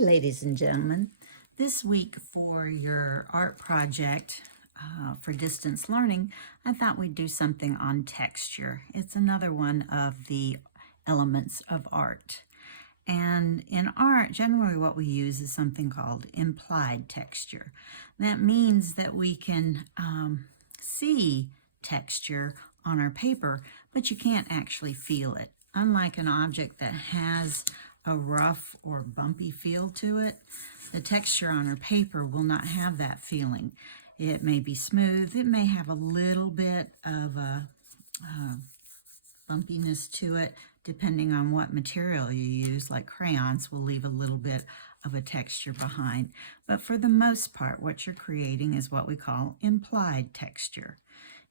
ladies and gentlemen. This week for your art project for distance learning, I thought we'd do something on texture. It's another one of the elements of art. And in art, generally what we use is something called implied texture. That means that we can see texture on our paper, but you can't actually feel it. Unlike an object that has a rough or bumpy feel to it, the texture on our paper will not have that feeling. It may be smooth, it may have a little bit of a bumpiness to it, depending on what material you use, like crayons will leave a little bit of a texture behind. But for the most part, what you're creating is what we call implied texture.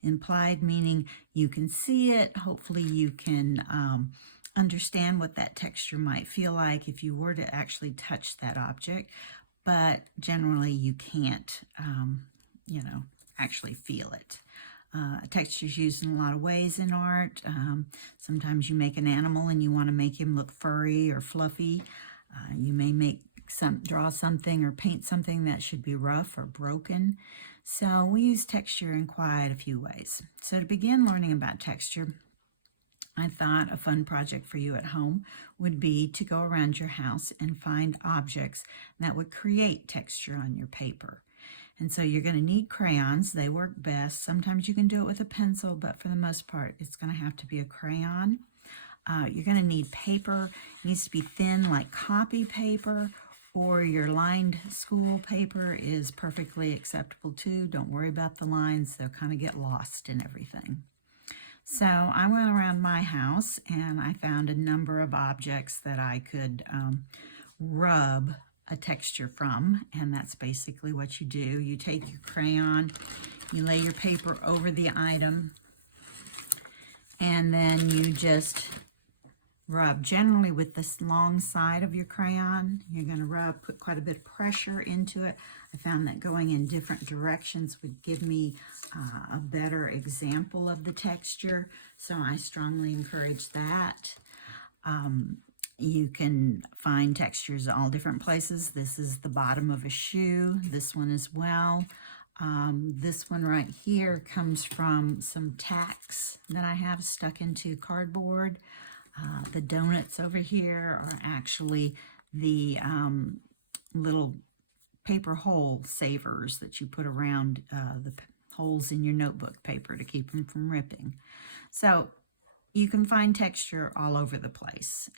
Implied meaning you can see it, hopefully you can understand what that texture might feel like if you were to actually touch that object, but generally you can't, actually feel it. Texture is used in a lot of ways in art. Sometimes you make an animal and you want to make him look furry or fluffy. You may draw something or paint something that should be rough or broken. So we use texture in quite a few ways. So to begin learning about texture, I thought a fun project for you at home would be to go around your house and find objects that would create texture on your paper. And so you're going to need crayons. They work best. Sometimes you can do it with a pencil, but for the most part, it's going to have to be a crayon. You're going to need paper. It needs to be thin, like copy paper, or your lined school paper is perfectly acceptable too. Don't worry about the lines. They'll kind of get lost in everything. So I went around my house and I found a number of objects that I could rub a texture from, and that's basically what you do. You take your crayon, you lay your paper over the item, and then you just rub. Generally with this long side of your crayon, you're going to put quite a bit of pressure into it. I found that going in different directions would give me a better example of the texture, so I strongly encourage that. You can find textures all different places. This is the bottom of a shoe, this one as well. This one right here comes from some tacks that I have stuck into cardboard. The donuts over here are actually the little paper hole savers that you put around the holes in your notebook paper to keep them from ripping. So you can find texture all over the place.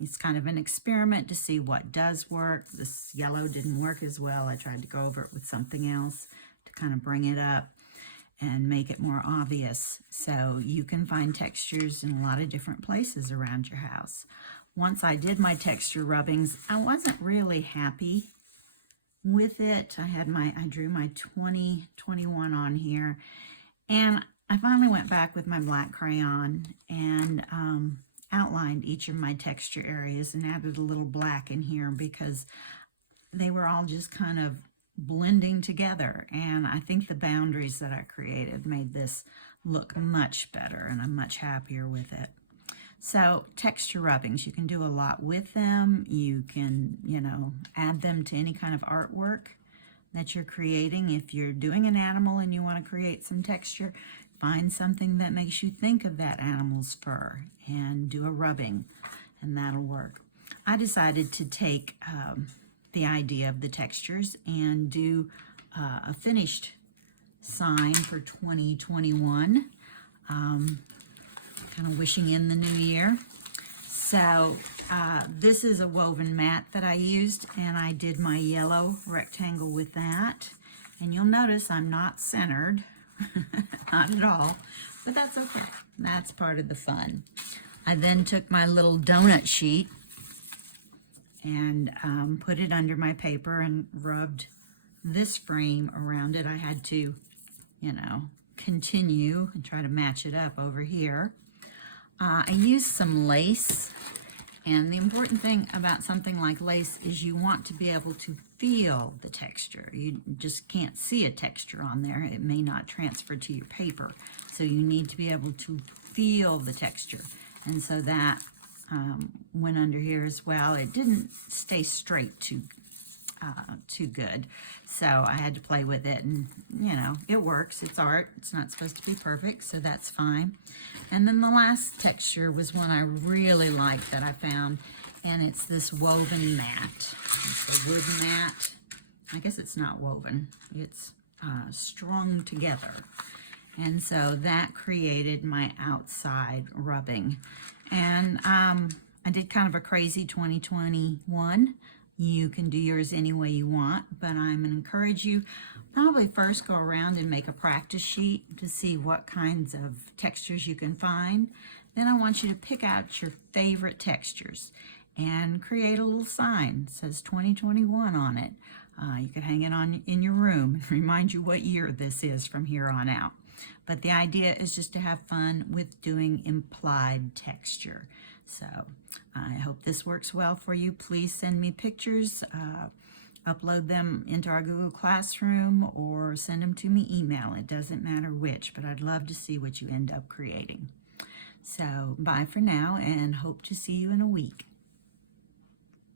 It's kind of an experiment to see what does work. This yellow didn't work as well. I tried to go over it with something else to kind of bring it up and make it more obvious. So you can find textures in a lot of different places around your house. Once I did my texture rubbings, I wasn't really happy with it. I drew my 2021 on here, and I finally went back with my black crayon and outlined each of my texture areas and added a little black in here because they were all just kind of blending together, and I think the boundaries that I created made this look much better, and I'm much happier with it. So texture rubbings, you can do a lot with them. You can, add them to any kind of artwork that you're creating. If you're doing an animal and you want to create some texture, find something that makes you think of that animal's fur and do a rubbing, and that'll work. I decided to take the idea of the textures and do a finished sign for 2021, kind of wishing in the new year. So this is a woven mat that I used, and I did my yellow rectangle with that, and you'll notice I'm not centered. Not at all, but that's okay. That's part of the fun. I then took my little donut sheet and put it under my paper and rubbed this frame around it. I had to, continue and try to match it up over here. I used some lace, and the important thing about something like lace is you want to be able to feel the texture. You just can't see a texture on there. It may not transfer to your paper, so you need to be able to feel the texture. And so that went under here as well. It didn't stay straight too good, so I had to play with it, and you know, it works. It's art. It's not supposed to be perfect, so that's fine. And then the last texture was one I really liked that I found, and it's this woven mat. It's a wood mat. I guess it's not woven. It's strung together. And so that created my outside rubbing. And I did kind of a crazy 2021. You can do yours any way you want, but I'm going to encourage you probably first go around and make a practice sheet to see what kinds of textures you can find. Then I want you to pick out your favorite textures and create a little sign that says 2021 on it. You could hang it on in your room and remind you what year this is from here on out. But the idea is just to have fun with doing implied texture. So I hope this works well for you. Please send me pictures, upload them into our Google Classroom, or send them to me email. It doesn't matter which, but I'd love to see what you end up creating. So bye for now, and hope to see you in a week.